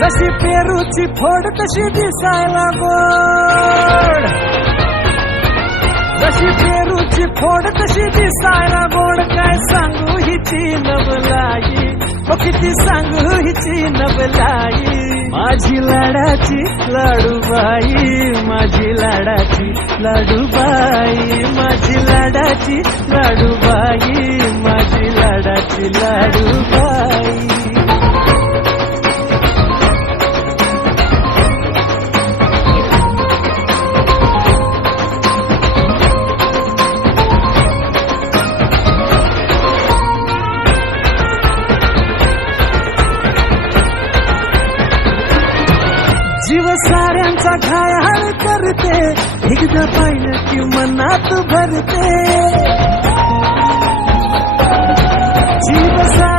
जशी पेरूची फोड तशी दिसायला गोड, जशी पेरूची फोड तशी दिसायला गोड. काय सांगू हिची नवलाई, ओ किती सांगू हिची नवलाई. माझी लाडाची लाडूबाई, माझी लाडाची लाडूबाई, माझी लाडाची लाडूबाई, माझी लाडाची लाडूबाई. जीव साऱ्यांचा घायाळ करते, एकदा पाहिलं की मनात भरते. जीव साऱ्या